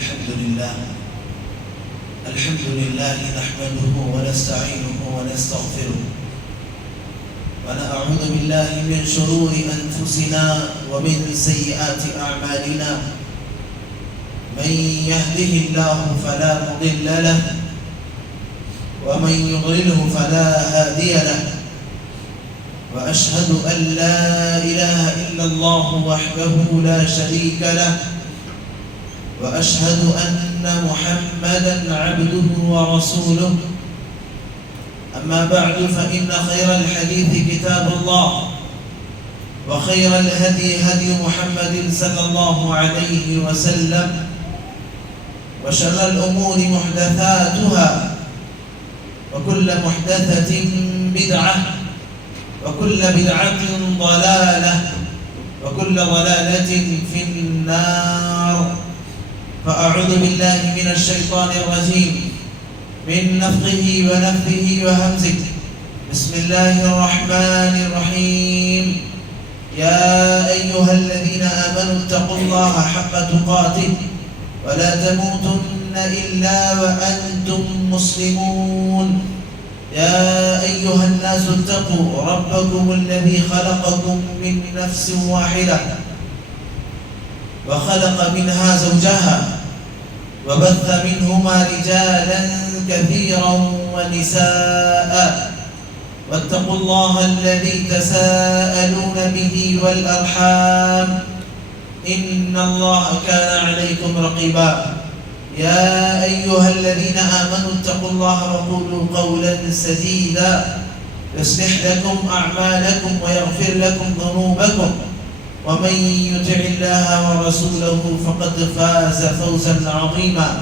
الحمد لله نحمده ونستعينه ونستغفره ونعوذ بالله من شرور أنفسنا ومن سيئات أعمالنا من يهده الله فلا مضل له ومن يضلله فلا هادي له وأشهد أن لا إله إلا الله وحده لا شريك له وأشهد أن محمدًا عبده ورسوله أما بعد فإن خير الحديث كتاب الله وخير الهدي هدي محمد صلى الله عليه وسلم وشر الأمور محدثاتها وكل محدثة بدعة وكل بدعة ضلالة وكل ضلالة في النار فأعوذ بالله من الشيطان الرجيم من نفخه ونفثه وهمزه بسم الله الرحمن الرحيم يا أيها الذين آمنوا اتقوا الله حق تقاته ولا تموتن إلا وأنتم مسلمون يا أيها الناس اتقوا ربكم الذي خلقكم من نفس واحدة وخلق منها زوجها وبث منهما رجالا كثيرا ونساء واتقوا الله الذي تساءلون به والأرحام إن الله كان عليكم رقيبا يا أيها الذين آمنوا اتقوا الله وقولوا قولا سديدا يصلح لكم أعمالكم ويغفر لكم ذنوبكم ومن يطع الله ورسوله فقد فاز فوزا عظيما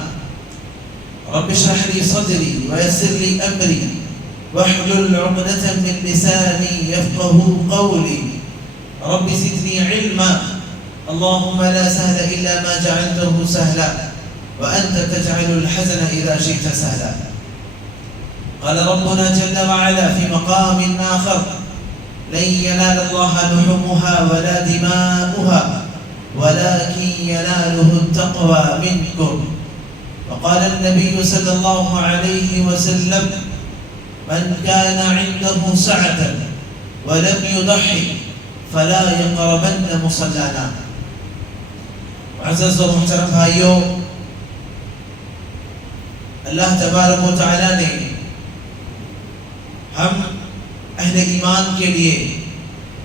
رب اشرح لي صدري ويسر لي أمري واحلل عقدة من لساني يفقه قولي رب زدني علما اللهم لا سهل إلا ما جعلته سهلا وأنت تجعل الحزن إذا شئت سهلا قال ربنا جل وعلا في مقام آخر لن ينال الله لحومها ولا دماؤها ولكن يناله التقوى منكم وقال النبي صلى الله عليه وسلم من كان عنده سعة ولم يضحي فلا يقربن مصلانا معزز و محترم بھائیوں اللہ تبارک و تعالی نے ہم اہل ایمان کے لیے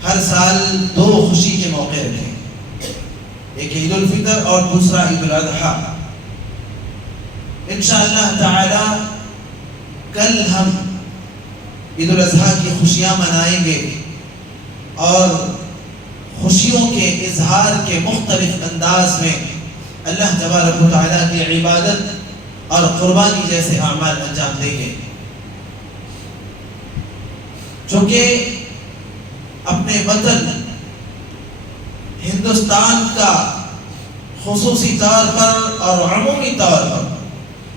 ہر سال دو خوشی کے موقع رکھے ایک عید الفطر اور دوسرا عید الاضحیٰ انشاءاللہ تعالی کل ہم عید الاضحیٰ کی خوشیاں منائیں گے اور خوشیوں کے اظہار کے مختلف انداز میں اللہ تبارک و تعالی کی عبادت اور قربانی جیسے اعمال انجام دیں گے چونکہ اپنے وطن ہندوستان کا خصوصی طور پر اور عمومی طور پر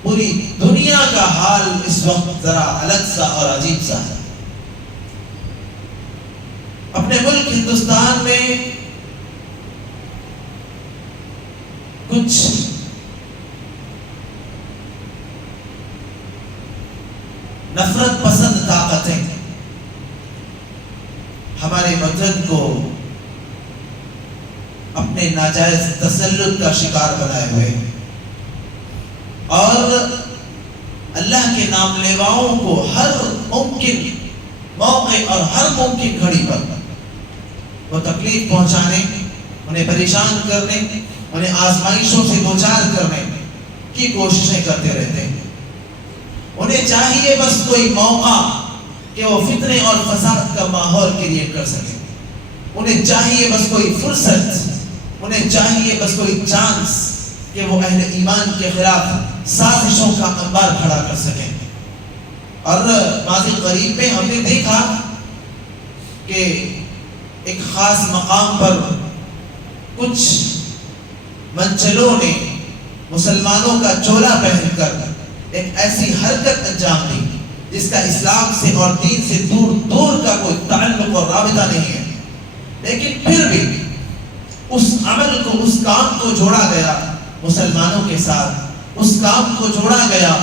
پوری دنیا کا حال اس وقت ذرا الگ سا اور عجیب سا ہے اپنے ملک ہندوستان میں کچھ نفرت پسند طاقتیں ہمارے وطن کو اپنے ناجائز تسلط کا شکار بنائے ہوئے اور اللہ کے نام لیواؤں کو ہر ممکن موقع اور ہر ممکن گھڑی پر وہ تکلیف پہنچانے انہیں پریشان کرنے انہیں آزمائشوں سے دوچار کرنے کی کوششیں کرتے رہتے ہیں انہیں چاہیے بس کوئی موقع کہ وہ فتنے اور فساد کا ماحول کریٹ کر سکے انہیں چاہیے بس کوئی فرصت انہیں چاہیے بس کوئی چانس کہ وہ اہل ایمان کے خلاف سازشوں کا انبار کھڑا کر سکیں اور ماضی قریب میں ہم نے دیکھا کہ ایک خاص مقام پر کچھ منچلوں نے مسلمانوں کا چولا پہن کر ایک ایسی حرکت انجام دی جس کا اسلام سے اور دین سے دور دور کا کوئی تعلق اور رابطہ نہیں ہے، لیکن پھر بھی اس عمل کو اس کام کو جوڑا گیا مسلمانوں کے ساتھ اس کام کو جوڑا گیا،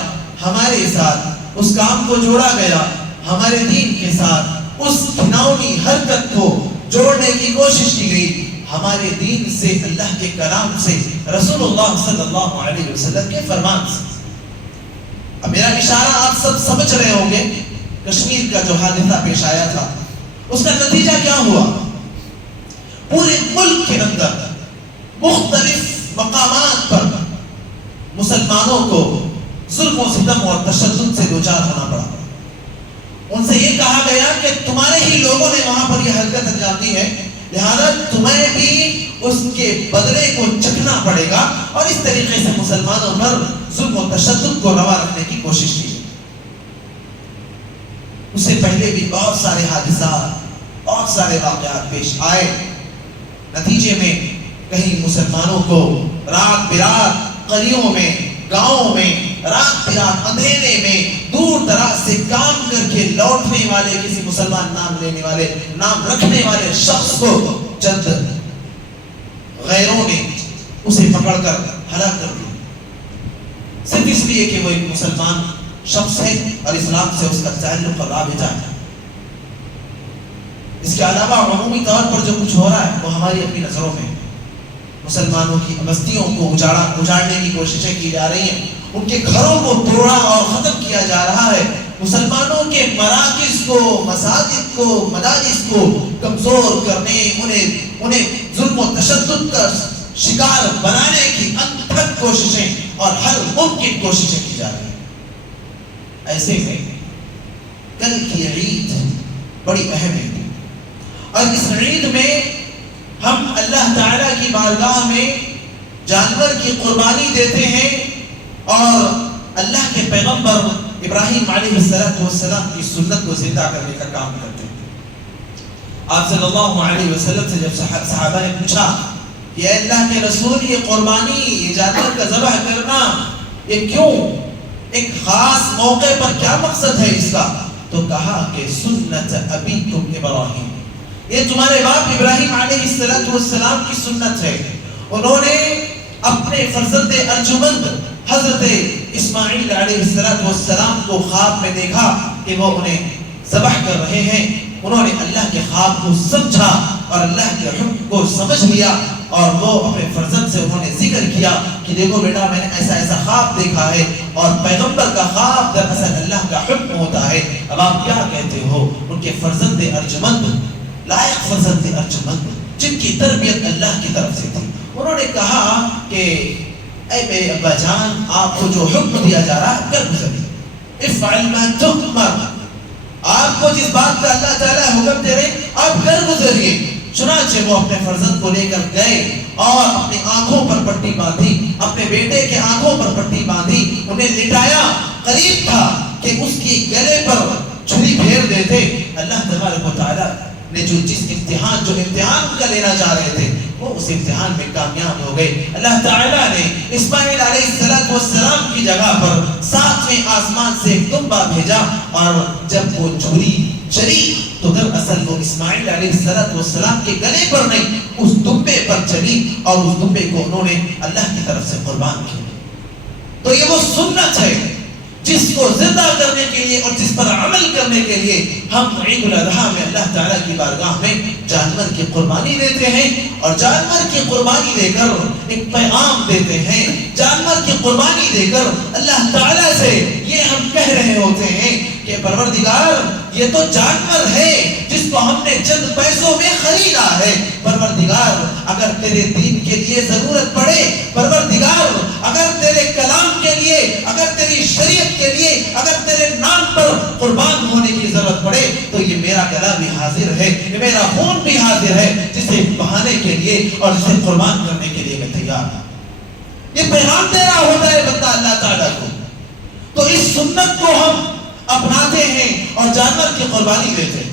ہمارے ساتھ اس کام کو جوڑا گیا، ہمارے دین کے ساتھ اس گھناؤنی حرکت کو جوڑنے کی کوشش کی گئی، ہمارے دین سے، اللہ کے کلام سے، رسول اللہ صلی اللہ علیہ وسلم کے فرمان سے۔ اب میرا اشارہ آپ سب سمجھ رہے ہوں گے، کشمیر کا جو حادثہ پیش آیا تھا اس کا نتیجہ کیا ہوا؟ پورے ملک کے اندر مختلف مقامات پر مسلمانوں کو ظلم و ستم اور تشدد سے دوچار ہونا پڑا۔ ان سے یہ کہا گیا کہ تمہارے ہی لوگوں نے وہاں پر یہ حرکت انجام دی ہے، لہذا تمہیں بھی اس کے بدلے کو چکھنا پڑے گا، اور اس طریقے سے مسلمانوں پر ظلم و تشدد کو روا رکھنے کی کوشش کی۔ اس سے پہلے بھی بہت سارے حادثات، بہت سارے واقعات پیش آئے، نتیجے میں کہیں مسلمانوں کو رات برات قریوں میں، گاؤں میں، رات برات اندھیرے میں دور دراز سے کام کر کے لوٹنے والے کسی مسلمان نام لینے والے، نام رکھنے والے شخص کو چند غیروں نے اسے پکڑ کر ہلاک کر دیا، صرف اس لیے کہ وہ ایک مسلمان شخص ہے اور اسلام سے اس کا تعلق اور رابطہ ہے۔ اس کے علاوہ عمومی طور پر جو کچھ ہو رہا ہے وہ ہماری اپنی نظروں میں، مسلمانوں کی بستیوں کو اجاڑنے کی کوششیں کی جا رہی ہیں، ان کے گھروں کو توڑا اور ختم کیا جا رہا ہے، مسلمانوں کے مراکز کو، مساجد کو، مدارس کو کمزور کرنے، انہیں ظلم و تشدد کا شکار بنانے کی انتھک کوششیں اور ہر ممکن کوششیں کی جا رہی ہیں۔ ایسے میں کل کی عید بڑی اہم ہے، اور اس عید میں ہم اللہ تعالیٰ کی بارگاہ میں جانور کی قربانی دیتے ہیں اور اللہ کے پیغمبر ابراہیم علیہ السلام کی سنت کو زندہ کرنے کا کام کرتے ہیں۔ آپ صلی اللہ علیہ وسلم سے جب صحابہ نے پوچھا کہ اے اللہ کے رسول، یہ قربانی، یہ جانور کا ذبح کرنا، یہ کیوں؟ ایک خاص موقع پر کیا مقصد ہے اس کا؟ تو کہا کہ سنت ابیکم ابراہیم، یہ تمہارے باپ ابراہیم علیہ السلام کی سنت ہے۔ انہوں نے اپنے فرزند ارجمند حضرت اسماعیل علیہ السلام کو خواب میں دیکھا کہ وہ انہیں ذبح کر رہے ہیں، انہوں نے اللہ کے خواب کو سمجھا اور اللہ کے حکم کو سمجھ لیا، اور وہ اپنے فرزند سے انہوں نے ذکر کیا کہ دیکھو بیٹا، میں نے ایسا ایسا خواب دیکھا ہے، اور پیغمبر کا خواب دراصل اللہ کا حکم ہوتا ہے، اب آپ کیا کہتے ہو؟ ان کے فرزند ارجمند، لائق فرزند ارجمند، جن کی تربیت اللہ کی طرف سے تھی، انہوں نے کہا کہ اے میرے ابا جان، آپ کو جو حکم دیا جا رہا ہے کر گزریے، افعل ما تؤمر، آپ کو جس بات کا اللہ تعالیٰ حکم دے رہے آپ کر گزریے۔ چنانچہ وہ اپنے فرزند کو لے کر گئے اور اپنی آنکھوں پر پٹی باندھی، اپنے بیٹے کے آنکھوں پر پٹی باندھی، انہیں لٹایا، قریب تھا کہ اس کی گلے پر چھری پھیر دیتے۔ اللہ تبارک و تعالیٰ نے جو امتحان کا لینا چاہ رہے تھے وہ اس امتحان میں کامیاب ہو گئے۔ اللہ تعالیٰ نے اسماعیل علیہ السلام کی جگہ پر 7ویں آسمان سے ایک دمبا بھیجا، اور جب وہ چھری چلی تو دراصل وہ اسماعیل علیہ السلام کے گلے پر نہیں، اس دمبے پر چلی، اور اس دمبے کو انہوں نے اللہ کی طرف سے قربان کیا۔ تو یہ وہ سنت ہے جس کو زندہ کرنے کے لیے اور جس پر عمل کرنے کے لیے ہم عید الاضحیٰ میں اللہ تعالیٰ کی بارگاہ میں جانور کی قربانی دیتے ہیں، اور جانور کی قربانی دے کر ایک پیغام دیتے ہیں، جانور کی قربانی دے کر اللہ تعالیٰ سے یہ ہم کہہ رہے ہوتے ہیں کہ پروردگار، یہ تو جانور ہے جس کو ہم نے چند پیسوں میں خریدا ہے، پروردگار اگر تیرے دین کے لیے ضرورت پڑے، پروردگار اگر تیرے کلام کے لیے، اگر تیری شریعت کے لیے، اگر تیرے نام پر قربان ہونے کی ضرورت پڑے تو یہ میرا گلا بھی حاضر ہے، یہ میرا خون بھی حاضر ہے، جسے بہانے کے لیے اور جسے قربان کرنے کے لیے میں تیار ہوں۔ یہ پیغام دے رہا ہوتا ہے بندہ اللہ تعالیٰ کو، تو اس سنت کو ہم اپناتے ہیں اور جانور کی قربانی دیتے ہیں۔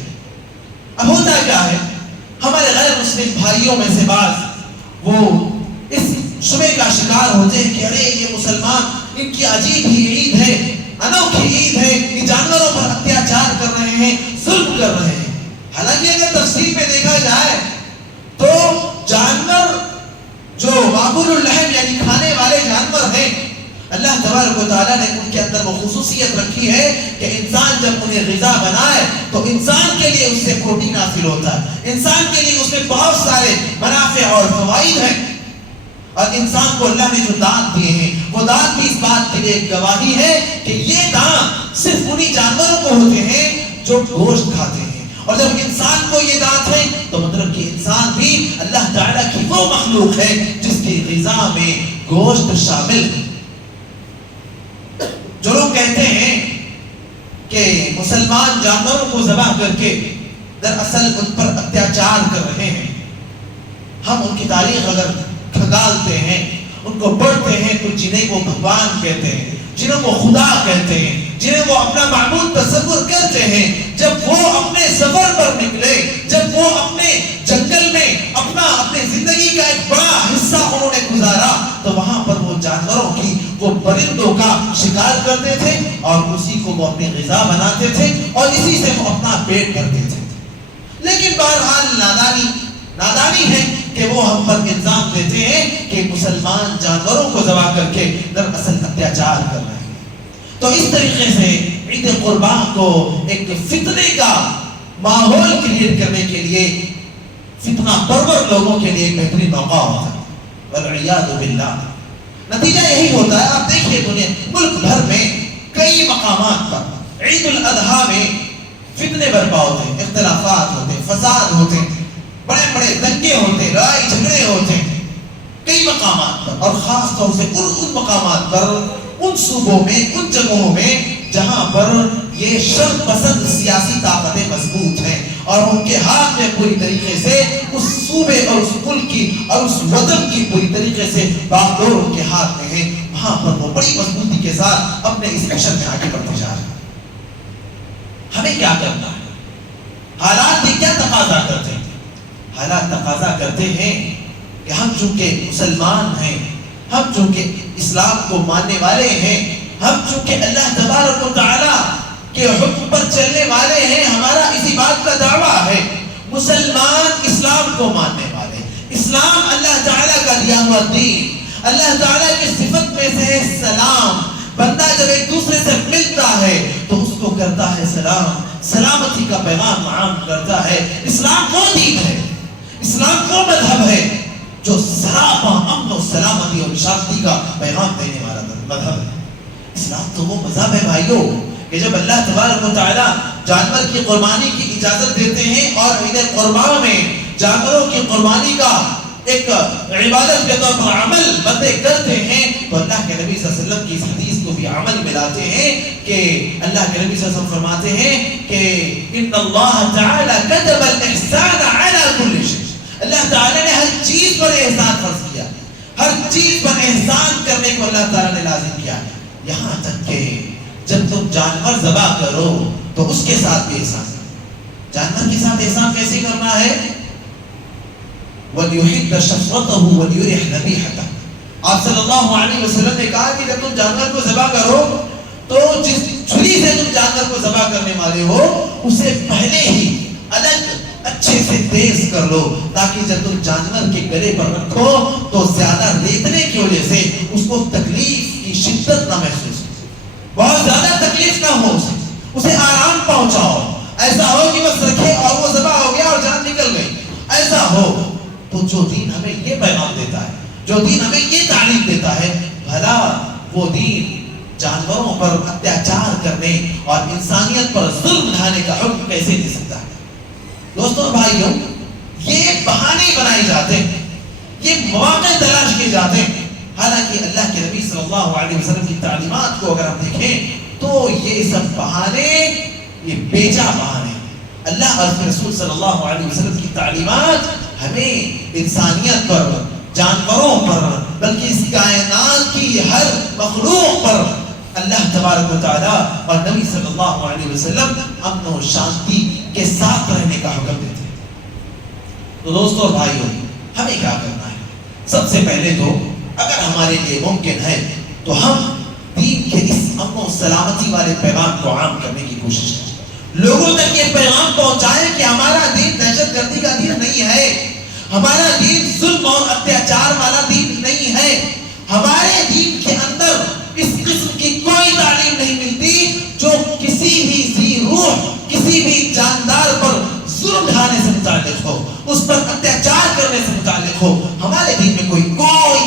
اب ہوتا کیا ہے، ہمارے غیر مسلم بھائیوں میں سے بعض وہ اس شبہ کا شکار ہوتے ہیں کہ ارے یہ مسلمان، ان کی عجیب ہی عید ہے، انوکھی عید ہے، یہ جانوروں پر اتیاچار کر رہے ہیں، ظلم کر رہے ہیں۔ حالانکہ اگر تفصیل میں دیکھا جائے تو جانور جو معقول اللحم یعنی کھانے والے جانور ہیں، اللہ تبارک و تعالیٰ نے ان کے اندر وہ خصوصیت رکھی ہے کہ انسان جب انہیں غذا بنائے تو انسان کے لیے اس سے پروٹین حاصل ہوتا ہے، انسان کے لیے اس میں بہت سارے منافع اور فوائد ہیں۔ اور انسان کو اللہ نے جو دانت دیے ہیں وہ دانت بھی اس بات کے لیے ایک گواہی ہے کہ یہ دانت صرف انہی جانوروں کو ہوتے ہیں جو گوشت کھاتے ہیں، اور جب انسان کو یہ دانت ہے تو مطلب کہ انسان بھی اللہ تعالیٰ کی وہ مخلوق ہے جس کی غذا میں گوشت شامل ہے۔ جو لوگ کہتے ہیں کہ مسلمان جانوروں کو ذبح کر کے دراصل ان پر اتیاچار کر رہے ہیں، ہم ان کی تاریخ اگر کھنگالتے ہیں، ان کو پڑھتے ہیں تو جنہیں وہ بھگوان کہتے ہیں، جنہیں وہ خدا کہتے ہیں، جنہیں وہ اپنا معبود تصور کرتے ہیں، جب وہ اپنے سفر پر نکلے، جب وہ اپنے جنگل میں اپنے زندگی کا ایک بڑا حصہ انہوں نے گزارا، تو وہاں پر وہ جانوروں کی، وہ پرندوں کا شکار کرتے تھے اور اسی کو وہ اپنی غذا بناتے تھے اور اسی سے وہ اپنا پیٹ بھرتے تھے۔ لیکن بہرحال نادانی ہے کہ وہ ہم پر الزام دیتے ہیں کہ مسلمان جانوروں کو ذبح کر کے دراصل اتیاچار کر رہے ہیں۔ تو اس طریقے سے عید قربان کو ایک فتنے کا ماحول کریٹ کرنے کے لیے، فتنہ پرور لوگوں کے لیے ایک بہترین موقع ہوتا ہے، والعیاذ باللہ۔ نتیجہ یہی ہوتا ہے، آپ دیکھیے دنیا ملک بھر میں کئی مقامات پر عید الاضحیٰ میں فتنے برپا ہوتے ہیں، اختلافات ہوتے ہیں، فساد ہوتے ہیں، بڑے بڑے دنگے ہوتے ہیں، لڑائی جھگڑے ہوتے ہیں کئی مقامات پر، اور خاص طور سے ان مقامات پر، ان صوبوں میں، ان جگہوں میں جہاں پر یہ شر پسند سیاسی طاقتیں مضبوط ہیں اور ان کے ہاتھ میں پوری طریقے سے اس صوبے اور اس ملک کی اور اس وطن کی پوری طریقے سے باغڈور ان کے ہاتھ میں ہے، وہاں پر وہ بڑی مضبوطی کے ساتھ اپنے اس ایکشن میں آگے بڑھتے جا رہے ہیں۔ ہمیں کیا کرنا ہے؟ حالات بھی کیا تقاضا کرتے ہیں؟ حالات تقاضا کرتے ہیں کہ ہم چونکہ مسلمان ہیں، ہم چونکہ اسلام کو ماننے والے ہیں، ہم چونکہ اللہ تبارک و تعالیٰ کے حکم پر چلنے والے ہیں، ہمارا اسی بات کا دعویٰ ہے، مسلمان اسلام کو ماننے والے، اسلام اللہ تعالیٰ کا دیا ہوا دین، اللہ تعالیٰ کی صفت میں سے ہے سلام۔ بندہ جب ایک دوسرے سے ملتا ہے تو اس کو کرتا ہے سلام، سلامتی کا پیغام عام کرتا ہے۔ اسلام وہ دین ہے، اسلام وہ مذہب ہے جو سراپا امن و سلامتی اور شانتی کا پیغام دینے والا مذہب ہے۔ اسلام تو وہ مذہب ہے بھائیو کہ جب اللہ تبارک و تعالیٰ جانور کی قربانی کی اجازت دیتے ہیں اور عید قربان میں جانوروں کی قربانی کا ایک عبادت کے طور پر عمل بندے کرتے ہیں، تو اللہ کے نبی صلی اللہ علیہ وسلم کی اس حدیث کو بھی عمل میں لاتے ہیں کہ اللہ کے نبی صلی اللہ علیہ وسلم فرماتے ہیں کہ ان اللہ تعالی كتب الاحسان على كل شيء، اللہ تعالیٰ نے ہر چیز پر احسان فرض کیا، ہر چیز پر احسان کرنے کو اللہ تعالیٰ نے لازم کیا، یہاں تک کہ جب تم جانور ذبح کرو تو اس کے ساتھ بھی احسان کرو۔ جانور کے ساتھ احسان کیسے کرنا ہے؟ وَلْيُحِدَّ شَفْرَتَهُ وَلْيُرِحْ ذَبِيحَتَهُ، آپ صلی اللہ علیہ وسلم نے کہا کہ جب تم جانور کو ذبح کرو تو جس چھری سے تم جانور کو ذبح کرنے والے ہو اسے پہلے ہی الگ اچھے سے تیز کر لو، تاکہ جب تم جانور کے گلے پر رکھو تو زیادہ ریتنے کی وجہ سے اس کو تکلیف کی شدت نہ محسوس ہو، بہت زیادہ تکلیف نہ ہو، اسے آرام پہنچاؤ، ایسا ہو کہ بس رکھے اور وہ ذبح ہو گیا اور جان نکل گئی، ایسا ہو۔ تو جو دین ہمیں یہ پیغام دیتا ہے، جو دین ہمیں یہ تعلیم دیتا ہے، بھلا وہ دین جانوروں پر اتیاچار کرنے اور انسانیت پر ظلم ڈھانے کا حکم کیسے دے سکتا ہے؟ دوستوں بھائیوں، یہ بہانے بنائے جاتے ہیں، یہ مواقع تلاش کیے جاتے ہیں، حالانکہ اللہ کے نبی صلی اللہ علیہ وسلم کی تعلیمات کو اگر ہم دیکھیں تو یہ سب بہانے، یہ بیجا بہانے، اللہ اور رسول صلی اللہ علیہ وسلم کی تعلیمات ہمیں انسانیت پر، جانوروں پر، بلکہ اس کائنات کی ہر مخلوق پر اللہ تبارک و تعالیٰ اور نبی صلی اللہ علیہ وسلم امن و شانتی کے ساتھ رہنے کا حکم دیتے ہیں۔ تو دوستوں اور بھائیوں، ہمیں کیا کرنا ہے؟ سب سے پہلے تو اگر ہمارے لیے ممکن ہے تو ہم دین کے اس امن و سلامتی والے پیغام کو عام کرنے کی کوشش کریں، لوگوں تک یہ پیغام پہنچائیں کہ ہمارا دین دہشت گردی کا دین نہیں ہے، ہمارا دین ظلم اور اتیاچار والا دین نہیں ہے. ہمارے دین کے اندر اس قسم کی کوئی تعلیم نہیں ملتی جو کسی بھی ذی روح، کسی بھی جاندار پر ظلم ڈھانے سے متعلق ہو، اس پر اتیاچار کرنے سے متعلق ہو. ہمارے دین میں کوئی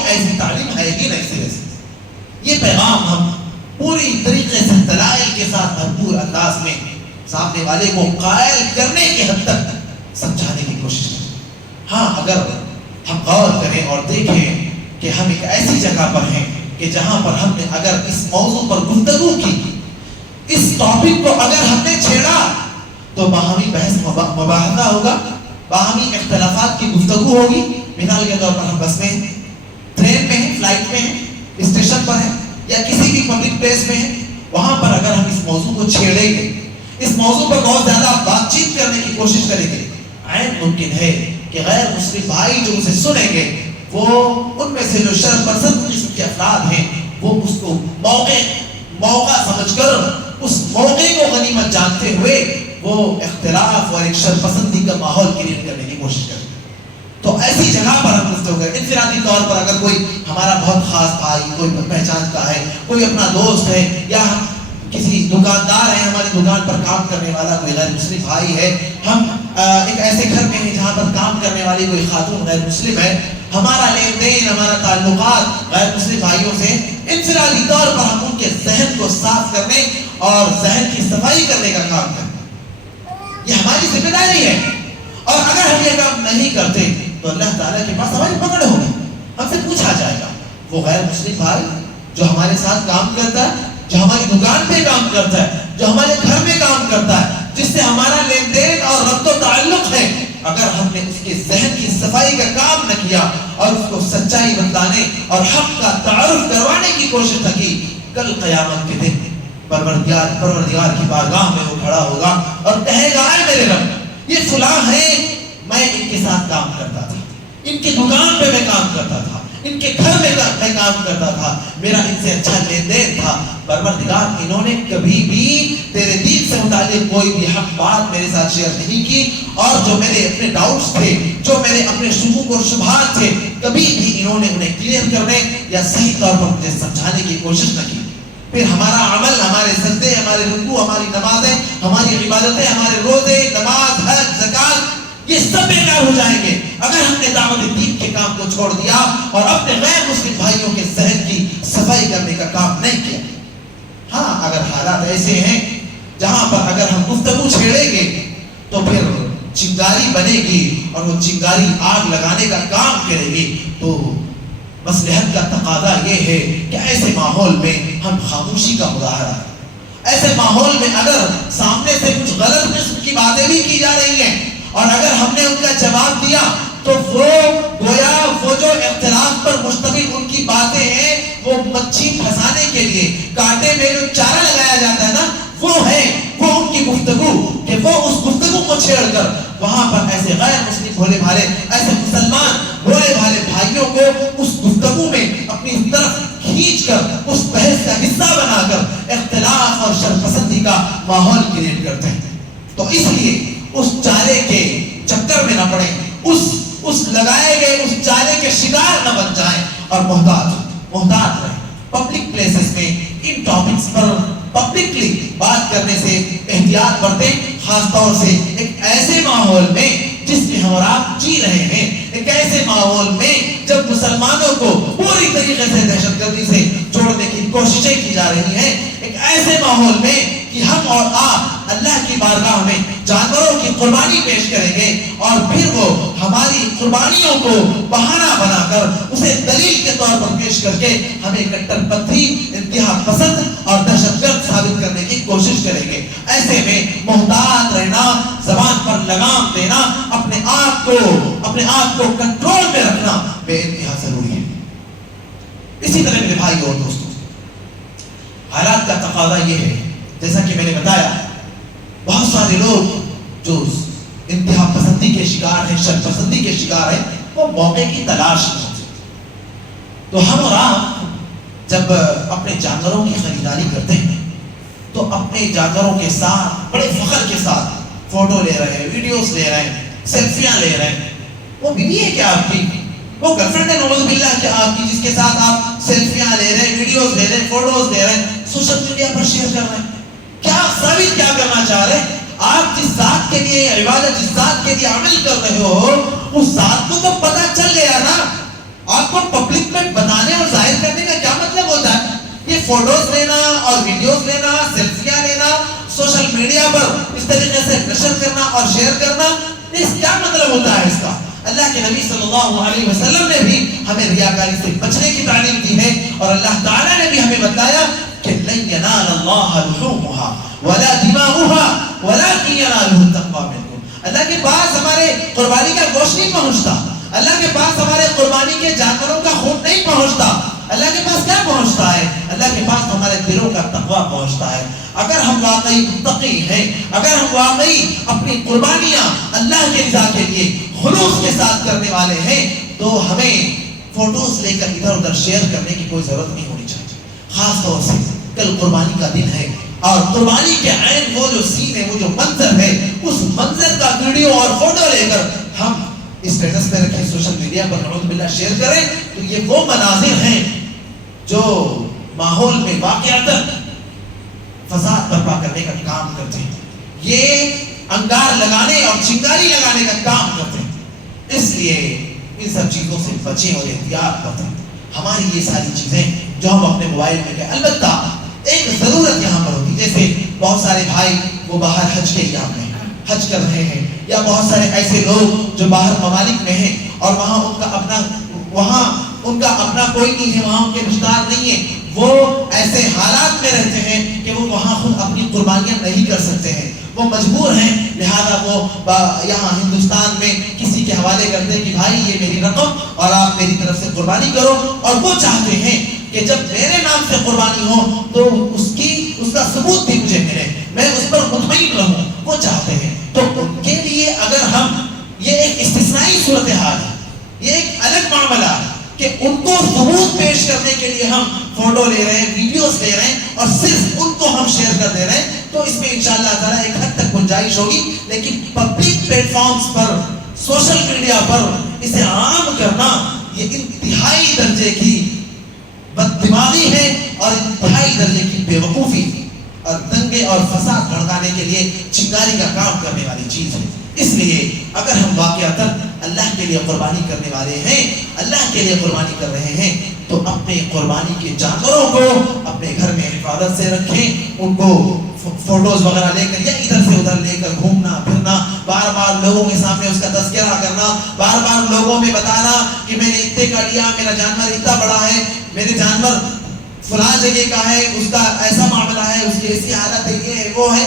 ایسی تعلیم ہے ہی نہیں سرے سے. یہ پیغام ہم پوری طریقے سے دلائل کے ساتھ بھرپور انداز میں سامنے والے کو قائل کرنے کے حد تک سمجھانے کی کوشش کریں. ہاں، اگر ہم غور کریں اور دیکھیں کہ ہم ایک ایسی جگہ پر ہیں کہ جہاں پر ہم نے اگر اس موضوع پر گفتگو کی، اس ٹاپک کو اگر ہم نے چھیڑا تو باہمی بحث مباحثہ ہوگا، باہمی اختلافات کی گفتگو ہوگی. مثال کے طور پر ہم بس میں ہیں، ٹرین میں ہیں، فلائٹ میں ہیں، اسٹیشن پر ہیں یا کسی بھی پبلک پلیس میں ہیں، وہاں پر اگر ہم اس موضوع کو چھیڑیں گے، اس موضوع پر بہت زیادہ بات چیت کرنے کی کوشش کریں گے، عین ممکن ہے کہ غیر مسلم بھائی جو اسے سنیں گے وہ ان میں سے جو شر پسند قسم کے افراد ہیں وہ اس کو موقع سمجھ کر اس موقع کو غنیمت جانتے ہوئے وہ اختلاف اور ایک شر پسندی کا ماحول کریٹ کرنے کی کوشش کریں. تو ایسی جگہ پر ہم گفتگو کریں. انفرادی طور پر اگر کوئی ہمارا بہت خاص بھائی، کوئی پہچان کا ہے، کوئی اپنا دوست ہے، یا ہم کسی دکاندار ہے، ہماری دکان پر کام کرنے والا کوئی غیر مسلم بھائی ہے، ہم ایک ایسے گھر میں ہیں جہاں پر کام کرنے والی کوئی خاتون غیر مسلم ہے، ہمارا لین دین، ہمارا تعلقات غیر مسلم بھائیوں سے، انفرادی طور پر ہم ان کے ذہن کو صاف کرنے اور ذہن کی صفائی کرنے کا کام کریں. یہ ہماری ذمہ داری ہے. اور اگر ہم یہ کام نہیں کرتے تو اللہ تعالیٰ کے پاس ہماری پکڑ ہوگی. ہم سے پوچھا جائے گا وہ غیر مسلم بھائی جو ہمارے ساتھ کام کرتا ہے، جو ہماری دکان پہ کام کرتا ہے، جو ہمارے گھر میں کام کرتا ہے، جس سے ہمارا لین دین اور ربط و تعلق ہے، اگر ہم نے اس کے ذہن کی صفائی کا کام نہ کیا اور اس کو سچائی بتلانے اور حق کا تعارف کروانے کی کوشش نہ کی، کل قیامت کے دن پروردگار کی بارگاہ میں وہ کھڑا ہوگا اور کہے گا، اے میرے رب، یہ فلاں ہے، میں ان کے ساتھ کام کرتا تھا، ان کی دکان پہ میں کام کرتا تھا، ان کے گھر میں میں کام کرتا تھا، میرا ان سے اچھا لین دین تھا، پروردگار انہوں نے کبھی بھی تیرے دین سے متعلق کوئی بھی حق بات میرے ساتھ شیئر نہیں کی، اور جو میرے اپنے ڈاؤٹس تھے، جو میرے اپنے شکوک اور شبہات تھے، کبھی بھی انہوں نے انہیں کلیئر کرنے یا صحیح طور پر مجھے سمجھانے کی کوشش نہ کی. پھر ہمارا عمل، ہمارے سجدے، ہمارے رکوع، ہماری نمازیں، ہماری عبادتیں، ہمارے روزے، نماز، حج، زکات، یہ سب بیکار ہو جائیں گے اگر ہم نے دعوت دین کے کام کو چھوڑ دیا اور اپنے غیر مسلم بھائیوں کے ذہن کی صفائی کرنے کا کام نہیں کیا. ہاں، اگر حالات ایسے ہیں جہاں پر اگر ہم گفتگو چھیڑیں گے تو پھر چنگاری بنے گی اور وہ چنگاری آگ لگانے کا کام کرے گی. تو مصلحت کا تقاضا یہ ہے کہ ایسے ماحول میں ہم خاموشی کا مظاہرہ کریں. ایسے ماحول میں اگر سامنے سے کچھ غلط قسم کی باتیں بھی کی جا رہی ہیں اور اگر ہم نے ان کا جواب دیا تو وہ گویا وہ جو اختلاف پر مشتمل ان کی باتیں ہیں وہ مچھی پھنسانے کے لیے کانٹے میں جو چارہ لگایا جاتا ہے نا، وہ ہے وہ ان کی گفتگو، کہ وہ اس گفتگو کو چھیڑ کر وہاں پر ایسے غیر مسلم بھولے بھالے، ایسے مسلمان بھولے بھالے بھائیوں کو اس گفتگو میں اپنی طرف کھینچ کر اس بحث کا حصہ بنا کر اختلاف اور شرپسندی کا ماحول کریٹ کرتے ہیں. تو اس لیے اس چالے کے چکر میں نہ پڑیں، اس لگائے گئے اس چالے کے شکار نہ بن جائیں اور محتاط رہیں. پبلک پلیسز میں ان ٹاپکس پر پبلکلی بات کرنے سے احتیاط برتیں، خاص طور سے ایک ایسے ماحول میں جس میں ہم اور آپ جی رہے ہیں، ایک ایسے ماحول میں جب مسلمانوں کو پوری طریقے سے دہشت گردی سے جوڑنے کی کوششیں کی جا رہی ہیں، ایک ایسے ماحول میں کہ ہم اور آپ اللہ کی بارگاہ میں جانوروں کی قربانی پیش کریں گے اور پھر وہ ہماری قربانیوں کو بہانہ بنا کر اسے دلیل کے طور پر پیش کر کے ہمیں کٹر پنتھی، انتہا پسند اور دہشت گرد ثابت کرنے کی کوشش کریں گے. ایسے میں محتاط رہنا، زبان پر لگام دینا، اپنے آپ کو کنٹرول میں رکھنا بے انتہا ضروری ہے. اسی طرح میرے بھائی اور دوستوں، حالات کا تقاضا یہ ہے، جیسا کہ میں نے بتایا، بہت سارے لوگ جو انتہا پسندی کے شکار ہیں، شر پسندی کے شکار ہیں، وہ موقع کی تلاش میں ہوتے ہیں. تو ہم اور آپ جب اپنے جانوروں کی خریداری کرتے ہیں تو اپنے جانوروں کے ساتھ بڑے فخر کے ساتھ فوٹو لے رہے ہیں، ویڈیوز لے رہے ہیں، سیلفیاں لے رہے ہیں. وہ بیوی ہے کیا آپ کی؟ وہ گرل فرینڈ ہے نعوذ باللہ کیا آپ کی، جس کے ساتھ آپ سیلفیاں لے رہے ہیں، ویڈیوز لے رہے ہیں، فوٹوز لے رہے ہیں، سوشل میڈیا پر شیئر کر رہے ہیں؟ کیا ثابت کیا کرنا چاہ رہے ہیں؟ آپ جس ذات کے لیے عبادت، جس ذات کے لیے عمل کر رہے ہو، اس ذات کو تو پتہ چل گیا نا. آپ کو پبلک میں بتانے اور ظاہر کرنے کا کیا مطلب ہوتا ہے؟ یہ فوٹوز لینا اور ویڈیوز لینا، سیلفیاں لینا، سوشل میڈیا پر اس طریقے سے نشر کرنا اور شیئر کرنا، اس کیا مطلب ہوتا ہے اس کا؟ اللہ کے نبی صلی اللہ علیہ وسلم نے بھی ہمیں ریاکاری سے بچنے کی تعلیم دی ہے، اور اللہ تعالیٰ نے بھی ہمیں بتایا کہ لن ينال الله لحومها ولا دماؤها ولكن يناله التقوى منكم. اللہ کے پاس ہمارے قربانی کا گوشت نہیں پہنچتا، اللہ کے پاس ہمارے قربانی کے جانوروں کا خون نہیں پہنچتا. اللہ کے پاس کیا پہنچتا ہے؟ اللہ کے پاس ہمارے دلوں کا تقویٰ پہنچتا ہے. اگر ہم واقعی متقی ہیں، اگر ہم واقعی اپنی قربانیاں اللہ کے رضا کے لیے خلوص کے ساتھ کرنے والے ہیں، تو ہمیں فوٹوز لے کر ادھر ادھر شیئر کرنے کی کوئی ضرورت نہیں ہونی چاہیے. خاص طور سے کل قربانی کا دن ہے، اور قربانی کے عین وہ جو سین ہے، وہ جو منظر ہے، اس منظر کا ویڈیو اور فوٹو لے کر ہم اسٹیٹس پہ رکھیں، سوشل میڈیا پر نعوذ باللہ شیئر کریں، تو یہ وہ مناظر ہیں جو ماحول میں واقعتاً فساد برپا کرنے کا کام کرتے ہیں. یہ انگار لگانے اور چنگاری لگانے کا کام کرتے ہیں. اس لیے ان سب چیزوں سے بچیں اور احتیاط کرتے ہیں. ہماری یہ ساری چیزیں جو ہم اپنے موبائل میں کریں، البتہ ایک ضرورت یہاں پر ہوتی ہے. جیسے بہت سارے بھائی وہ باہر حج کے ایام میں حج کر رہے ہیں، یا بہت سارے ایسے لوگ جو باہر ممالک میں ہیں اور وہاں ان کا اپنا کوئی نہیں ہے، وہاں ان کے رشتہ دار نہیں ہے، وہ ایسے حالات میں رہتے ہیں کہ وہ وہاں خود اپنی قربانیاں نہیں کر سکتے ہیں، وہ مجبور ہیں، لہذا وہ یہاں ہندوستان میں کسی کے حوالے کرتے ہیں کہ بھائی یہ میری رقم اور آپ میری طرف سے قربانی کرو. اور وہ چاہتے ہیں کہ جب میرے نام سے قربانی ہو تو اس کا ثبوت بھی مجھے ملے، میں اس پر مطمئن رہوں. وہ چاہتے ہیں. تو ان کے لیے اگر ہم، یہ ایک استثنائی صورتحال ہے، یہ ایک الگ معاملہ ہے کہ ان کو ثبوت پیش کرنے کے لیے ہم فوٹو لے رہے ہیں، ویڈیوز لے رہے ہیں، اور صرف ان کو ہم شیئر کر دے رہے ہیں، تو اس میں انشاءاللہ تعالیٰ ایک حد تک گنجائش ہوگی. لیکن پبلک پلیٹ فارمز پر، سوشل میڈیا پر اسے عام کرنا یہ انتہائی درجے کی بددماغی ہے اور انتہائی درجے کی بے وقوفی اور دنگے اور فساد بھڑکانے کے لیے چنگاری کا کام کرنے والی چیز ہے. اس لیے اگر ہم واقعتاً اللہ کے لیے قربانی کرنے والے ہیں، اللہ کے لیے قربانی کر رہے ہیں، تو اپنے قربانی کے جانوروں کو اپنے گھر میں حفاظت سے رکھیں. ان کو فوٹوز وغیرہ لے کر یا ادھر سے ادھر لے کر گھومنا پھرنا، بار بار لوگوں کے سامنے اس کا تذکرہ کرنا، بار بار لوگوں میں بتانا کہ میں نے اتنے کا لیا، میرا جانور اتنا بڑا ہے، میرے جانور فلاں جگہ کا ہے، اس کا ایسا معاملہ ہے، اس کی ایسی حالت ہے، یہ ہے وہ ہے.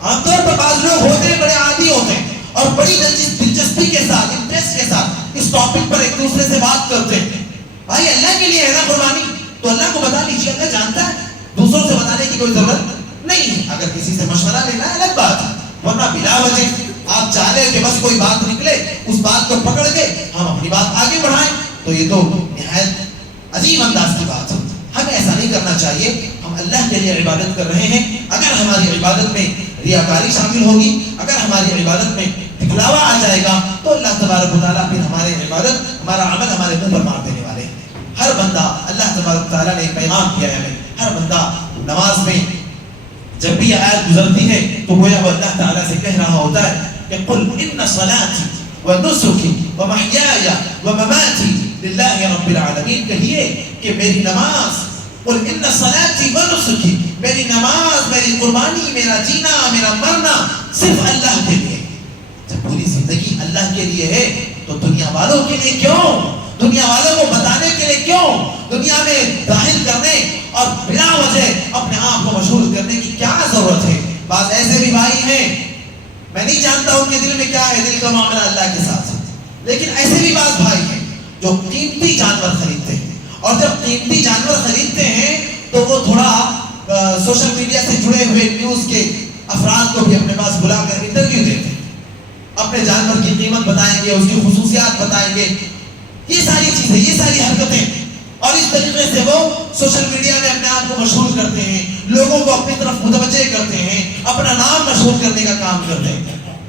عام طور پر بعض لوگ ہوتے ہیں بڑے عادی ہوتے ہیں اور بڑی دلچسپی کے ساتھ، انٹرسٹ کے ساتھ اس ٹاپک پر ایک دوسرے سے بات کرتے ہیں. بھائی اللہ کے لیے ہے نا قربانی، تو اللہ کو بتا لیجیے، اللہ جانتا ہے، دوسروں سے بتانے کی کوئی ضرورت نہیں ہے. اگر کسی سے مشورہ لینا ہے الگ بات ہے، ورنہ بلا وجہ آپ چاہ رہے کہ بس کوئی بات نکلے، اس بات کو پکڑ کے ہم اپنی بات آگے بڑھائیں، تو یہ تو نہایت عجیب انداز کی بات ہے. ہمیں ایسا نہیں کرنا چاہیے. ہم اللہ کے لیے عبادت کر رہے ہیں. اگر ہماری عبادت میں ریاکاری شامل ہوگی، اگر ہماری عبادت میں دکھلاوا آ جائے گا، تو اللہ تبارک و تعالیٰ پھر ہمارے عبادت، ہمارا عمل ہمارے منہ پر مار دینے والے ہیں. ہر بندہ، اللہ تبارک و تعالیٰ نے پیغام کیا ہے ہمیں، ہر بندہ نماز میں جب بھی آیت گزرتی ہے تو گویا وہ اللہ تعالیٰ سے کہہ رہا ہوتا ہے کہ قل ان صلاتی ونسکی ومحیای ومماتی للہ رب العالمین. کہیے کہ میری نماز، قل ان صلاتی ونسکی، میری نماز، میری قربانی، میرا جینا، میرا مرنا صرف اللہ کے لیے. جب پوری زندگی اللہ کے لیے ہے تو دنیا والوں کے لیے کیوں، دنیا والوں کو بتانے کے لیے کیوں، دنیا میں ظاہر کرنے اور بلا وجہ اپنے آپ کو مشہور کرنے کی کیا ضرورت ہے؟ بعض ایسے بھی بھائی ہیں، میں نہیں جانتا ان کے دل میں کیا ہے، دل کا معاملہ اللہ کے ساتھ، لیکن ایسے بھی بعض بھائی ہیں جو قیمتی جانور خریدتے ہیں، اور جب قیمتی جانور خریدتے ہیں تو وہ تھوڑا سوشل میڈیا سے جڑے ہوئے نیوز کے افراد کو بھی اپنے پاس بلا کر انٹرویو دیتے ہیں، اپنے جانور کی قیمت بتائیں گے، اس کی خصوصیات بتائیں گے، یہ ساری چیزیں، یہ ساری حرکتیں، اور اس طریقے سے وہ سوشل میڈیا میں اپنے آپ کو مشہور کرتے ہیں، لوگوں کو اپنی طرف متوجہ کرتے ہیں، اپنا نام مشہور کرنے کا کام کرتے ہیں.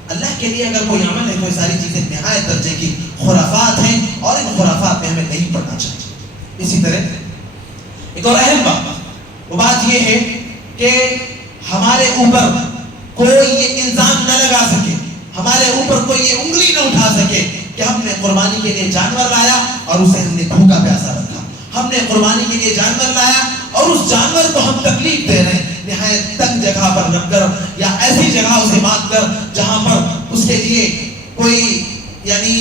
اللہ کے لیے اگر کوئی عمل ہے تو یہ ساری چیزیں نہایت درجے کی خرافات ہیں اور ان خرافات میں ہمیں نہیں پڑھنا چاہیے۔ اسی طرح ایک اور اہم بات، وہ بات یہ ہے کہ ہمارے اوپر کوئی یہ الزام نہ لگا سکے، ہمارے اوپر کوئی یہ انگلی نہ اٹھا سکے کہ ہم نے قربانی کے لیے جانور لایا اور اسے ہم نے بھوکا پیاسا رکھا، ہم نے قربانی کے لیے جانور لایا اور اس جانور کو ہم تکلیف دے رہے ہیں، نہایت تنگ جگہ پر رکھ کر یا ایسی جگہ اسے باندھ کر جہاں پر اس کے لیے کوئی یعنی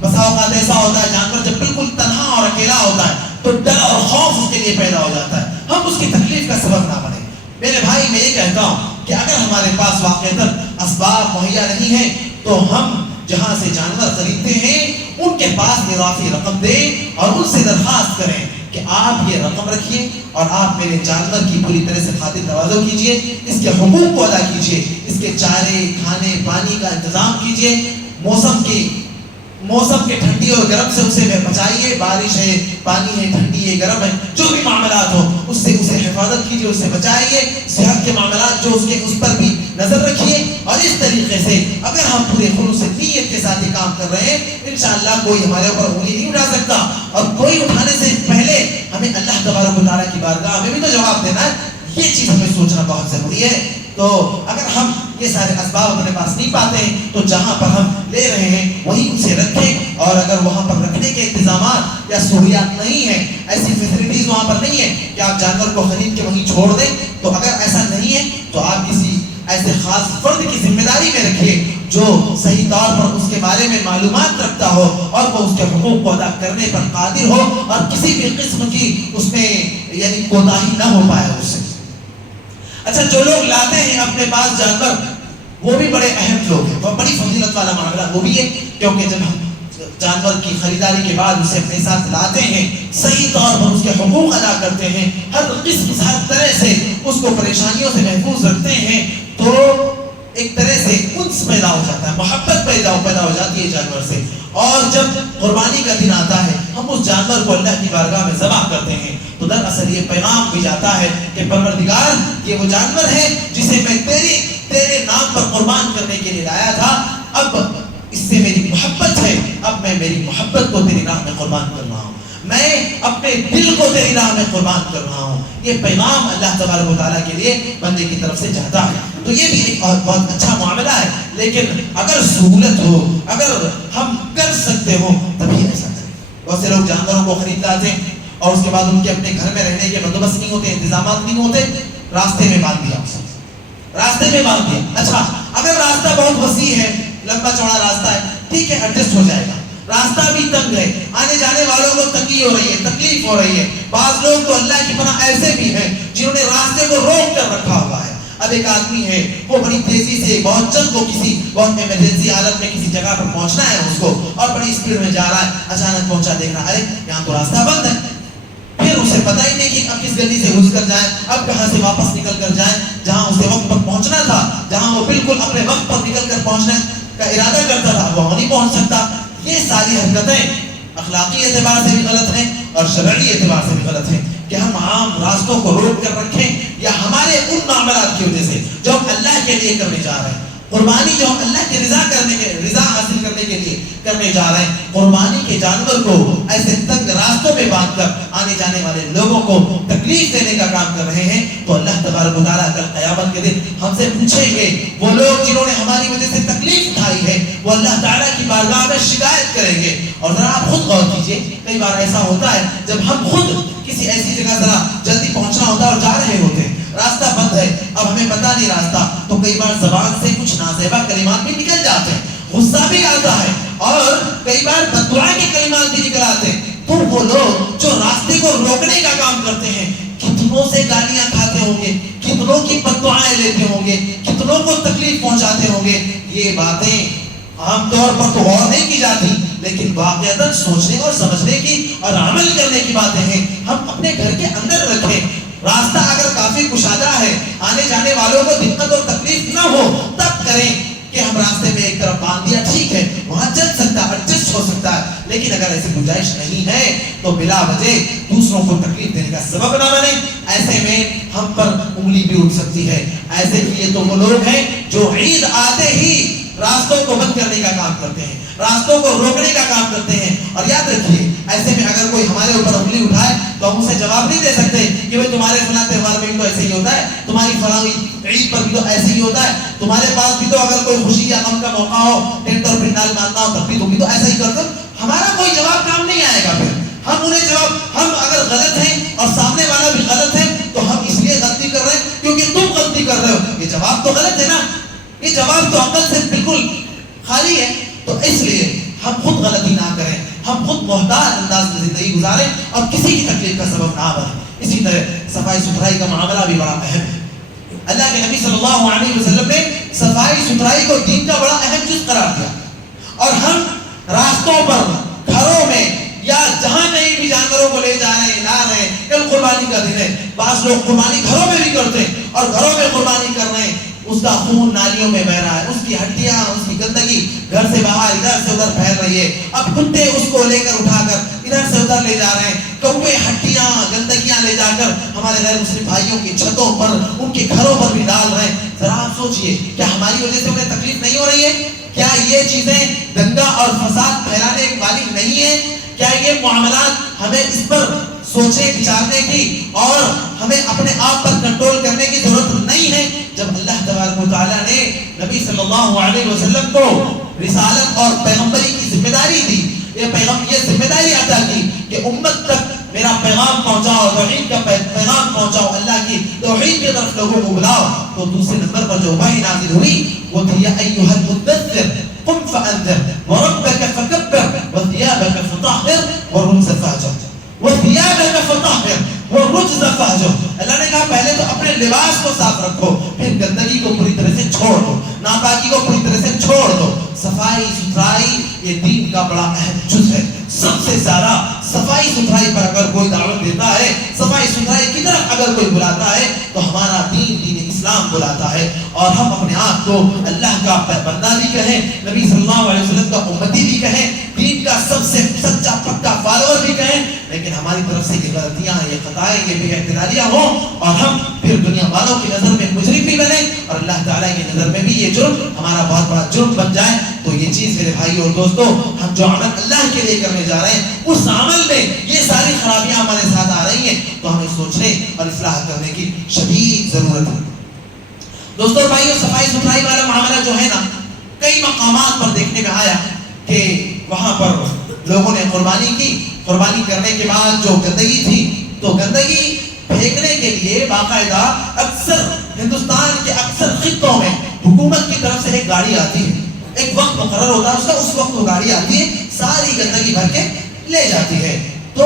بسا اوقات ایسا ہوتا ہے جانور جب بالکل تنہا اور اکیلا ہوتا ہے تو ڈر اور خوف اس کے لیے پیدا ہو جاتا ہے، ہم اس کی تکلیف کا سبب نہ بنے۔ میرے بھائی میں یہ کہتا ہوں کہ اگر ہمارے پاس واقعتاً اسباب مہیا نہیں ہیں تو ہم جہاں سے جانور خریدتے ہیں ان کے پاس اضافی رقم دیں اور ان سے درخواست کریں کہ آپ یہ رقم رکھیے اور آپ میرے جانور کی پوری طرح سے خاطر تواضع کیجئے، اس کے حقوق کو ادا کیجئے، اس کے چارے کھانے پانی کا انتظام کیجئے، موسم کے ٹھنڈی اور گرم سے اسے بچائیے، بارش ہے پانی ہے ٹھنڈی ہے گرم ہے جو بھی معاملات ہو اس سے اسے حفاظت کیجئے، اسے بچائیے، صحت کے معاملات جو اس پر بھی نظر رکھیے۔ اور اس طریقے سے اگر ہم پورے خلوص نیت کے ساتھ یہ کام کر رہے ہیں انشاءاللہ کوئی ہمارے اوپر انگلی نہیں اٹھا سکتا، اور کوئی اٹھانے سے پہلے ہمیں اللہ تبارک و تعالیٰ کی بارگاہ میں بھی تو جواب دینا ہے، یہ چیز ہمیں سوچنا بہت ضروری ہے۔ تو اگر ہم یہ سارے اسباب اپنے پاس نہیں پاتے ہیں تو جہاں پر ہم لے رہے ہیں وہیں اسے رکھیں، اور اگر وہاں پر رکھنے کے انتظامات یا سہولیات نہیں ہیں، ایسی فیسلٹیز وہاں پر نہیں ہے کہ آپ جانور کو خرید کے وہیں چھوڑ دیں، تو اگر ایسا نہیں ہے تو آپ کسی ایسے خاص فرد کی ذمہ داری میں رکھیے جو صحیح طور پر اس کے بارے میں معلومات رکھتا ہو اور وہ اس کے حقوق کو ادا کرنے پر قادر ہو اور کسی بھی قسم کی اس میں یعنی کوتاہی نہ ہو پائے اس سے۔ اچھا، جو لوگ لاتے ہیں اپنے پاس جانور وہ بھی بڑے اہم لوگ ہیں، وہ بڑی فضیلت والا معاملہ وہ بھی ہے، کیونکہ جب ہم جانور کی خریداری کے بعد اسے اپنے ساتھ لاتے ہیں، صحیح طور پر اس کے حقوق ادا کرتے ہیں، ہر قسم ہر طرح سے اس کو پریشانیوں سے محفوظ رکھتے ہیں، تو ایک طرح سے انس پیدا ہو جاتا ہے، محبت پیدا ہو جاتی ہے جانور سے۔ اور جب قربانی کا دن آتا ہے ہم اس جانور کو اللہ کی بارگاہ میں ذبح کرتے ہیں تو دراصل یہ پیغام بھی جاتا ہے کہ پروردگار یہ وہ جانور ہے جسے میں تیرے نام پر قربان کرنے کے لیے لایا تھا، اب اس سے میری محبت ہے، اب میں میری محبت کو تیری راہ میں قربان کر رہا ہوں، میں اپنے دل کو تیری راہ میں قربان کر رہا ہوں۔ یہ پیغام اللہ تبارک و تعالیٰ کے لیے بندے کی طرف سے جاتا ہے، تو یہ بھی ایک بہت اچھا معاملہ ہے۔ لیکن اگر سہولت ہو، اگر ہم کر سکتے ہو تبھی ایسا کریں۔ بہت سے لوگ جانوروں کو خرید لاتے ہیں اور اس کے بعد ان کے اپنے گھر میں رہنے کے بندوبست نہیں ہوتے، انتظامات نہیں ہوتے، راستے میں باندھ دیا، راستے میں باندھ دیا۔ اچھا، اگر راستہ بہت وسیع ہے، لمبا چوڑا راستہ ہے، ٹھیک ہے ایڈجسٹ ہو جائے گا، راستہ بھی تنگ ہے، آنے جانے والوں کو تنگی ہو رہی ہے، تکلیف ہو رہی ہے، بعض لوگ تو اللہ کی پناہ ایسے بھی ہیں جنہوں نے راستے کو روک کر رکھا ہوا ہے۔ اب ایک آدمی ہے وہ بڑی تیزی سے بہت جلد کو کسی بہت ایمرجنسی حالت میں کسی جگہ پر پہنچنا ہے اس کو، اور بڑی اسپیڈ میں جا رہا ہے، اچانک پہنچا دیکھ رہا ہے یہاں تو راستہ بند ہے، پھر اسے پتہ ہی نہیں کہ اب کس گلی سے گھس کر جائیں، اب کہاں سے واپس نکل کر جائیں، جہاں اسے وقت پر پہنچنا تھا، جہاں وہ بالکل اپنے وقت پر نکل کر پہنچنے کا ارادہ کرتا تھا وہ نہیں پہنچ سکتا۔ یہ ساری حرکتیں اخلاقی اعتبار سے بھی غلط ہیں اور شرعی اعتبار سے بھی غلط ہیں کہ ہم عام راستوں کو روک کر رکھیں، یا ہمارے ان معاملات کی وجہ سے جو ہم اللہ کے لیے کرنے جا رہے ہیں، قربانی جو ہم اللہ کی رضا حاصل کرنے کے لیے کرنے جا رہے ہیں، قربانی کے جانور کو ایسے تنگ راستوں میں باندھ کر آنے جانے والے لوگوں کو تکلیف دینے کا کام کر رہے ہیں، تو اللہ تبارک و تعالیٰ کل قیامت کے دن ہم سے پوچھیں گے، وہ لوگ جنہوں نے ہماری وجہ سے تکلیف اٹھائی ہے وہ اللہ تعالیٰ کی بارگاہ میں شکایت کریں گے۔ اور ذرا آپ خود غور کیجئے، کئی بار ایسا ہوتا ہے جب ہم خود کسی ایسی جگہ ذرا جلدی پہنچنا ہوتا ہے اور جا رہے ہوتے ہیں، راستہ بند ہے، اب ہمیں پتہ نہیں راستہ، تو کئی بار زبان سے کچھ نازیبا کلمات بھی نکل جاتے ہیں، غصہ بھی آتا ہے، اور کئی بار بددعا کے کلمات بھی نکل آتے ہیں، تو وہ لوگ جو راستے کو روکنے کا کام کرتے ہیں کتنوں سے گالیاں کھاتے ہوں گے، کتنوں کی بددعائیں لیتے ہوں گے، کتنوں کو تکلیف پہنچاتے ہوں گے۔ یہ باتیں عام طور پر تو غور نہیں کی جاتی، لیکن واقعتاً سوچنے اور سمجھنے کی اور عمل کرنے کی باتیں ہیں۔ ہم اپنے گھر کے اندر رکھیں، راستہ اگر کافی کشادہ ہے، آنے جانے والوں کو دقت اور تکلیف نہ ہو تب کریں کہ ہم راستے میں ایک طرف باندھ دیا، ٹھیک ہے وہاں چل سکتا ہے، ایڈجسٹ ہو سکتا ہے، لیکن اگر ایسی گنجائش نہیں ہے تو بلا وجہ دوسروں کو تکلیف دینے کا سبب نہ بنے۔ ایسے میں ہم پر انگلی بھی اٹھ سکتی ہے۔ ایسے کیے تو وہ لوگ ہیں جو عید آتے ہی راستوں کو بند کرنے کا کام کرتے ہیں، راستوں کو روکنے کا کام کرتے ہیں. اور یاد رکھیے ایسے میں اگر کوئی ہمارے اوپر انگلی اٹھائے تو ہم اسے جواب نہیں دے سکتے کہ بھائی تمہارے فلاں تہوار میں بھی تو ایسے ہی ہوتا ہے، تمہاری فلاں عید پر بھی تو ایسے ہی ہوتا ہے، تمہارے پاس بھی تو اگر کوئی خوشی یا غم کا موقع ہو، ٹینٹ اور پنڈال ماننا ہو، تب بھی تم بھی تو ایسا ہی کرتے ہو. ہمارا کوئی جواب کام نہیں آئے گا. پھر ہم انہیں جواب، ہم اگر غلط ہیں اور سامنے والا بھی غلط ہے تو ہم اس لیے غلطی کر رہے ہیں کیونکہ تم غلطی کر رہے ہو. یہ جواب تو غلط ہے نا، یہ جواب تو عقل سے بالکل خالی ہے. تو اس لیے ہم خود غلطی نہ کریں، ہم خود محتاط انداز میں زندگی گزاریں اور کسی کی تکلیف کا سبب نہ بنیں. اسی طرح صفائی ستھرائی کا معاملہ بھی بڑا اہم ہے. اللہ کے نبی صلی اللہ علیہ وسلم نے صفائی ستھرائی کو دین کا بڑا اہم جز قرار دیا. اور ہم راستوں پر، گھروں میں یا جہاں کہیں بھی جانوروں کو لے جا رہے ہیں، لا رہے ہیں. کل قربانی کا دن ہے، بعض لوگ قربانی گھروں میں بھی کرتے ہیں اور گھروں میں قربانی کر رہے ہیں. اس کا خون نالیوں میں بہ رہا ہے، اس کی ہڈیاں، اس کی گندگی گھر سے باہر ادھر سے ادھر پھیل رہی ہے. اب کتے اس کو لے کر اٹھا کر ادھر سے ادھر لے جا رہے ہیں. کوے ہڈیاں گندگیاں لے جا کر ہمارے غیر مسلم بھائیوں کی چھتوں پر، ان کے گھروں پر بھی ڈال رہے ہیں. ذرا آپ سوچئے کیا ہماری وجہ سے انہیں تکلیف نہیں ہو رہی ہے؟ کیا یہ چیزیں دنگا اور فساد پھیلانے والی نہیں ہے؟ کیا یہ معاملات ہمیں اس پر سوچنے بچارنے کی اور ہمیں اپنے آپ پر کنٹرول کرنے کی ضرورت نہیں ہے؟ جب اللہ تبارک و تعالیٰ نے نبی صلی اللہ علیہ وسلم کو رسالت اور پیغمبری کی ذمہ داری دی، یہ ذمہ داری عطا کی کہ امت تک میرا پیغام پہنچاؤ، توحید کا پیغام پہنچاؤ، اللہ کی توحید کی طرف لوگوں کو بلاؤ. تو دوسرے نمبر پر جو وحی نازل ہوئی وہ تھی یا ایھا المدثر قم فانذر وربک فکبر وثیابک فطہر والرجز فاہجر وثیابک فطہر والرجز فاہجر. اللہ نے کہا پہلے تو اپنے لباس کو صاف رکھو، پھر گندگی کو پوری طرح سے چھوڑ دو، ناپاکی کو پوری طرح سے چھوڑ دو. صفائی ستھرائی یہ دین کا بڑا اہم جز ہے. سب سے زیادہ صفائی ستھرائی پر اگر کوئی دعوت دیتا ہے، صفائی ستھرائی کی طرف اگر کوئی بلاتا ہے تو ہمارا دین اسلام بلاتا ہے. اور ہم اپنے آپ کو اللہ کا بندہ بھی کہیں، نبی صلی اللہ علیہ وسلم کا امتی بھی کہیں، دین کا سب سے سچا پکا فالوور بھی کہیں، لیکن ہماری طرف سے یہ غلطیاں، یہ خطائیں، یہ بے اعتدالیاں ہوں اور ہم پھر دنیا والوں کی نظر میں مجرم بھی بنے اور اللہ تعالیٰ کی نظر میں بھی یہ جرم ہمارا بہت بڑا جرم بن جائے. تو یہ چیز میرے بھائی اور دوستو، ہم جو عمل اللہ کے لیے کرنے جا رہے ہیں اس عمل میں یہ ساری خرابیاں ہمارے ساتھ آ رہی ہیں تو ہمیں سوچنے اور اصلاح کرنے کی شدید ضرورت ہے. دوستو بھائیو، صفائی ستھرائی والا معاملہ جو ہے نا، کئی مقامات پر دیکھنے میں آیا کہ وہاں پر لوگوں نے قربانی کی، قربانی کرنے کے بعد جو گندگی تھی تو گندگی پھینکنے کے لیے باقاعدہ اکثر ہندوستان کے اکثر خطوں میں حکومت کی طرف سے ایک گاڑی آتی ہے، ایک وقت مقرر ہوتا ہے اس کا، اس وقت وہ گاڑی آتی ہے، ساری گندگی بھر کے لے جاتی ہے. تو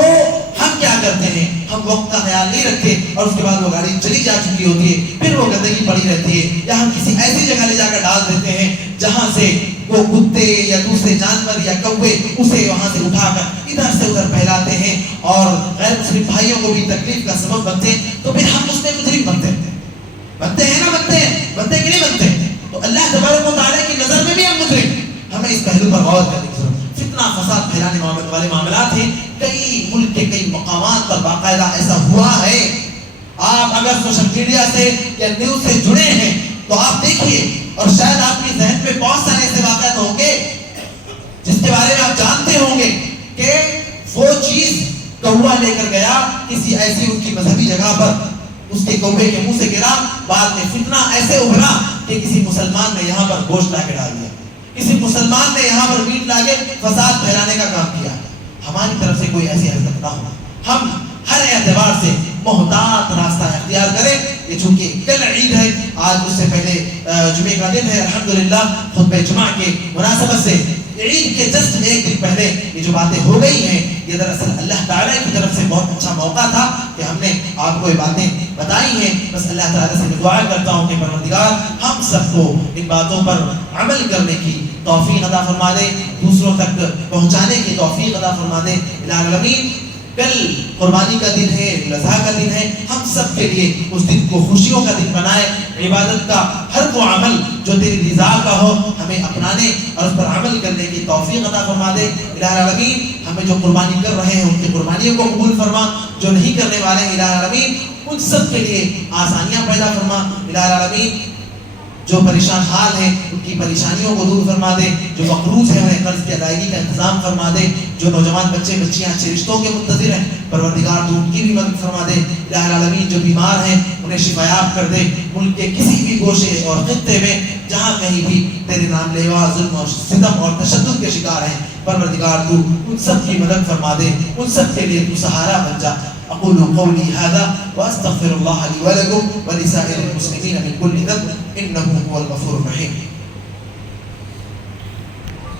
ہم کیا کرتے ہیں، ہم وقت کا خیال نہیں رکھتے اور اس کے بعد وہ گاڑی چلی جا چکی ہوتی ہے، پھر وہ گندگی پڑی رہتی ہے، یا ہم کسی ایسی جگہ لے جا کر ڈال دیتے ہیں جہاں سے وہ کتے یا دوسرے جانور یا کوے اسے وہاں سے اٹھا کر ادھر سے ادھر پھیلاتے ہیں اور غیر مسلم بھائیوں کو بھی تکلیف کا سبب بنتے ہیں. تو پھر ہم اس میں مجرم بنتے ہیں نا، بنتے کہ نہیں بنتے؟ تو اللہ تبارک و تعالیٰ کی نظر میں بھی ہم مجرم. ہمیں اس پہلو پر غور کرنے کی ضرورت. فتنہ فساد پھیلانے والے معاملات ہیں، کئی ملک کے کئی مقامات پر باقاعدہ ایسا ہوا ہے. آپ اگر سوشل میڈیا سے یا نیوز سے جڑے ہیں تو آپ دیکھیے، اور شاید آپ کی ذہن میں بہت سارے ایسے واقعات ہوں گے جس کے بارے میں آپ جانتے ہوں گے کہ وہ چیز کوا لے کر گیا کسی ایسی ان کی مذہبی جگہ پر، اس کے کوے کے منہ سے گرا، بعد میں فتنہ ایسے ابھرا کہ کسی مسلمان نے یہاں پر گوشت لا کے ڈال دیا، کسی مسلمان نے یہاں پر میٹ لا کے فساد پھیلانے کا کام کیا. ہماری طرف سے کوئی ایسی حرکت نہ ہو. ہم ہر اعتبار سے محتاط راستہ اختیار کریں. یہ چونکہ کل عید ہے، آج اس سے پہلے جمعے کا دن ہے، الحمدللہ خطبہ جمعہ کے مناسبت سے عید کے جسٹ ایک دن پہلے یہ جو باتیں ہو گئی ہیں، یہ دراصل اللہ تعالیٰ کی طرف سے بہت اچھا موقع تھا کہ ہم نے آپ کو یہ باتیں بتائی ہیں. بس اللہ تعالیٰ سے میں دعا کرتا ہوں کہ پروردگار ہم سب کو ان باتوں پر عمل کرنے کی توفیق عطا فرما دے، دوسروں تک پہنچانے کی توفیق عطا فرما دے. الہ العالمین، کل قربانی کا دن ہے، الاضحیٰ کا دن ہے، ہم سب کے لیے اس دن کو خوشیوں کا دن بنائے. عبادت کا ہر وہ عمل جو تیری رضا کا ہو ہمیں اپنانے اور اس پر عمل کرنے کی توفیق عطا فرما دے. الہ العالمین، ہمیں جو قربانی کر رہے ہیں ان کی قربانیوں کو قبول فرما، جو نہیں کرنے والے ہیں الہ العالمین ان سب کے لیے آسانیاں پیدا فرما. الہ العالمین، جو پریشان حال ہیں ان کی پریشانیوں کو دور فرما دے، جو مقروض ہیں انہیں قرض کی ادائیگی کا انتظام فرما دے، جو نوجوان بچے بچیاں اچھے رشتوں کے منتظر ہیں پروردگار تو ان کی بھی مدد فرما دے۔ الہ العالمین جو بیمار ہیں انہیں شفا یاب کر دے، ملک کے کسی بھی گوشے اور خطے میں جہاں کہیں بھی تیرے نام لیوا ظلم اور ستم اور تشدد کے شکار ہیں پروردگار تو ان سب کی مدد فرما دے، ان سب کے لیے تو سہارا بن جا۔ اقول قولي هذا واستغفر الله لي ولكم ولسائر المسلمين من كل ذنب انه هو الغفور الرحيم۔